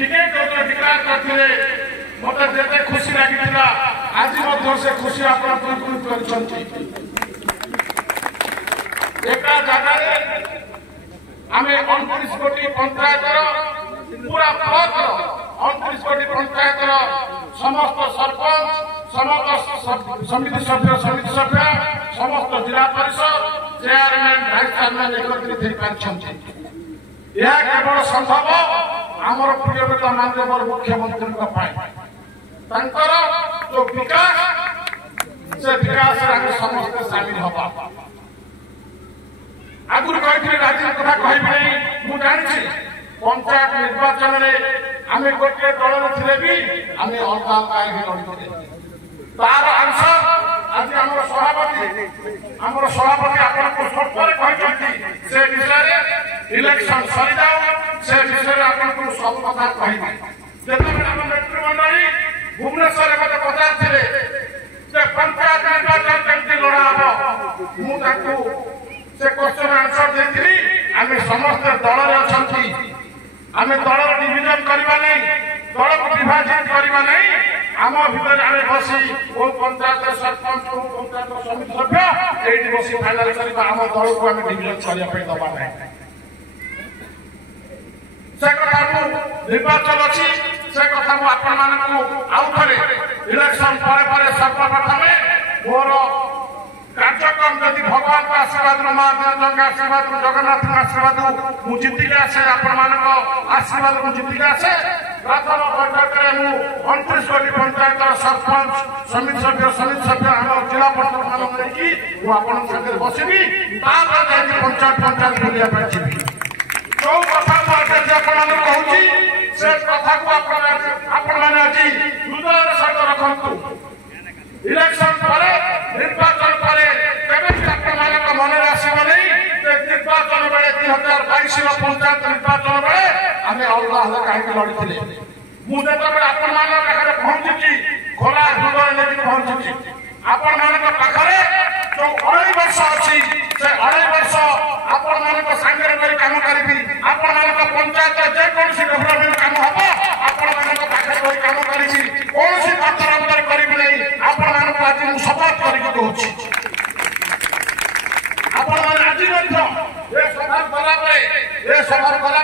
टिके जो डिक्लेयर करथिले मते जेते खुशी लागिथिला आज मध्य से खुशी आपण पूर्ण करछंती एका जगह रे आमे 29 कोटी पंचायत पूरा ब्लॉक 29 कोटी पंचायत समस्त सरपंच समस्त समिति सभ्य समस्त जिला परिषद चेयरमैन भाइस चेयरमैन एकत्रित हो पारछंती यह केवल संभव आमर प्रिय माननीय मुख्यमंत्री तांकर जो विकास से विकास समस्त सामिल हवा आगुरी कही राजीव कथा कह मु जानी पंचायत निर्वाचन में आम गोटे दल थे भी आम अलग अलग लड़ते तार आंसर आज आम सभापति आपको कहते से विषय इलेक्शन सरी जाओ से विषय आपको सब कथा कह नेतृमंडली भुवनेश्वर मत पचारे पंचायत निर्वाचन केमती लड़ा हम मुझे से क्वेश्चन आंसर देती आम समस्त दल आम दल डिविजन करवा नहीं दल को विभाजित करवा नहीं आम भर आम बसी वो पंचायत सरपंच को पंचायत समिति सभ्य ये बसी फाइनाल करवा आम दल को आम डिविजन करने दबा नहीं से कथा निर्वाचन अच्छी से कथा आउ थे इलेक्शन पर सर्वप्रथम मोर कार्यक्रम जदि भगवान का आशीर्वाद महादेव आशीर्वाद जगन्नाथ आशीर्वाद मु जीतिक आसे आपण आशीर्वाद मु जीतिक आसे प्रथम बैठक में 29 कोटी पंचायत सरपंच समिति सभ्य आम जिला परिषद मान लेकिन बसबी पंचायत बुलिया जी जो कथा कहूँ से कथा को आपण मैंने आज हृदय सहित रखु इलेक्शन पर निर्वाचन पर मन आसब नहीं निर्वाचन बेले 2022 पंचायत निर्वाचन बेले आम अलग अलग कहीं लड़ते मुझे आपण पाखे पहुंची खोला हृदय लेकिन पहुंची आपण पाखे जो 2.5 वर्ष अच्छी से 2.5 वर्ष आपण सागर काम करी आपण पंचायत जेकोसी डेभलपमेंट काम हम आपण पाखे काम करी कौन पातर अंतर करी नहीं आपण आज मुझे शपथ करके कहूँ आज सभा गला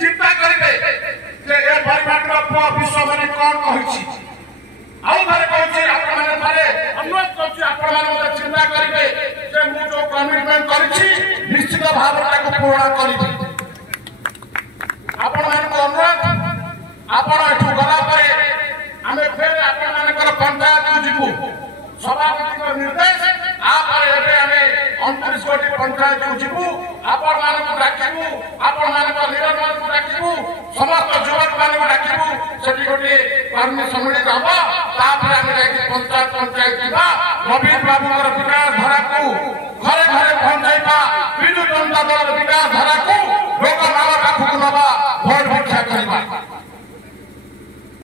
चिंता करेंगे पुआ विश्व में कौन कही अनुरोध कर चिंता करेंगे जो कमिटमेंट कर निश्चित भाव पूर्ण करी अनुरोध आपठू गला आम फिर आपर पंचायत को जीवु सभापति निर्देश आप 29 कोटी पंचायत को जीवु आपण डाकू आपण लीडर मान डाकू समस्त युवक मान डाकू से गोटे परमिशन मिलित हम पंचायत जा नवीन बाबू विकास धारा को घरे घरे पहुंचाइबा विजु जनता दल विकास धारा